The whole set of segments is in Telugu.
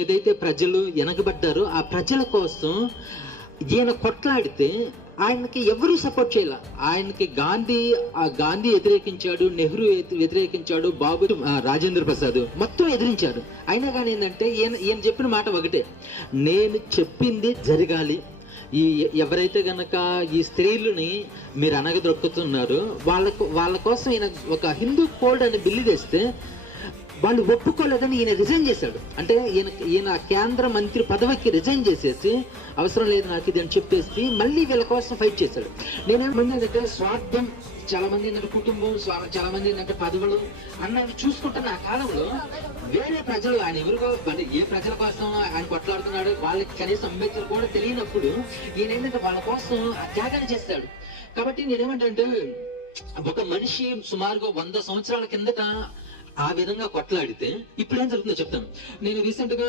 ఏదైతే ప్రజలు వెనకబడ్డారో ఆ ప్రజల కోసం ఈయన కొట్లాడితే ఆయనకి ఎవరు సపోర్ట్ చేయాల. ఆయనకి గాంధీ వ్యతిరేకించాడు, నెహ్రూ వ్యతిరేకించాడు, బాబు రాజేంద్ర ప్రసాద్ మొత్తం ఎదిరించాడు. అయినా కానీ ఏంటంటే ఈయన చెప్పిన మాట ఒకటే, నేను చెప్పింది జరగాలి. ఎవరైతే గనక ఈ స్త్రీలని మీరు అనగదొక్కుతున్నారో వాళ్ళ కోసం ఈయన ఒక హిందూ కోడ్ అని బిల్లు తెస్తే వాళ్ళు ఒప్పుకోలేదని ఈయన రిజైన్ చేశాడు. అంటే ఈయన కేంద్ర మంత్రి పదవికి రిజైన్ చేసేసి అవసరం లేదు నాకు ఇది అని చెప్పేసి మళ్ళీ వీళ్ళ కోసం ఫైట్ చేశాడు. నేనేమంది ఏంటంటే స్వార్థం, చాలా మంది ఏంటంటే కుటుంబం, చాలా మంది ఏంటంటే పదవులు అన్నవి చూసుకుంటున్న ఆ కాలంలో వేరే ప్రజలు ఆయన ఎవరికో ఏ ప్రజల కోసం ఆయన కొట్లాడుతున్నాడు వాళ్ళకి కనీసం అంబేద్కర్ కూడా తెలియనప్పుడు ఈయన ఏంటంటే వాళ్ళ కోసం ఆ త్యాగాన్ని చేస్తాడు. కాబట్టి నేనేమంటే ఒక మనిషి సుమారుగా 100 సంవత్సరాల కిందట ఆ విధంగా కొట్లాడితే ఇప్పుడు ఏం జరుగుతుందో చెప్తాను. నేను రీసెంట్ గా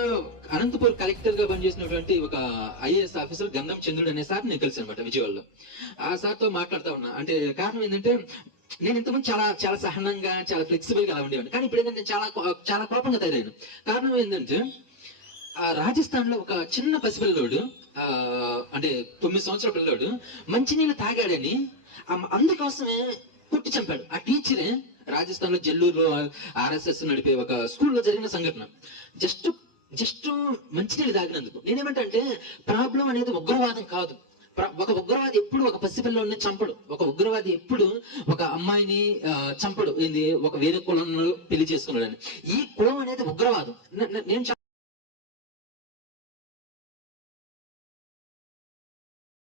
అనంతపూర్ కలెక్టర్ గా పనిచేసినటువంటి ఒక ఐఏఎస్ ఆఫీసర్ గంధం చంద్రుడు అనే సార్ నేను కలిసి అనమాట విజయవాడలో. ఆ సార్ తో మాట్లాడుతా ఉన్నా. అంటే కారణం ఏంటంటే నేను ఇంతకుముందు చాలా సహనంగా చాలా ఫ్లెక్సిబుల్ గా అలా ఉండేవాడిని. కానీ ఇప్పుడు ఏంటంటే చాలా కోపంగా తయారైన కారణం ఏంటంటే రాజస్థాన్ లో ఒక చిన్న పసిపిల్లోడు అంటే 9 సంవత్సరాల పిల్లోడు మంచినీళ్ళు తాగాడని అందుకోసమే కొట్టి చంపాడు. ఆ టీచరే రాజస్థాన్ లో జల్లూరులో RSS నడిపే ఒక స్కూల్లో జరిగిన సంఘటన. జస్ట్ మంచినీళ్ళు తాగినందుకు. నేనేమంటే ప్రాబ్లం అనేది ఉగ్రవాదం కాదు. ఒక ఉగ్రవాది ఎప్పుడు ఒక పసిపిల్లోని చంపడు. ఒక ఉగ్రవాది ఎప్పుడు ఒక అమ్మాయిని చంపడు. ఏంది ఒక వేరే కులంలో పెళ్లి చేసుకున్నాడని. ఈ కులం అనేది ఉగ్రవాదం. నేను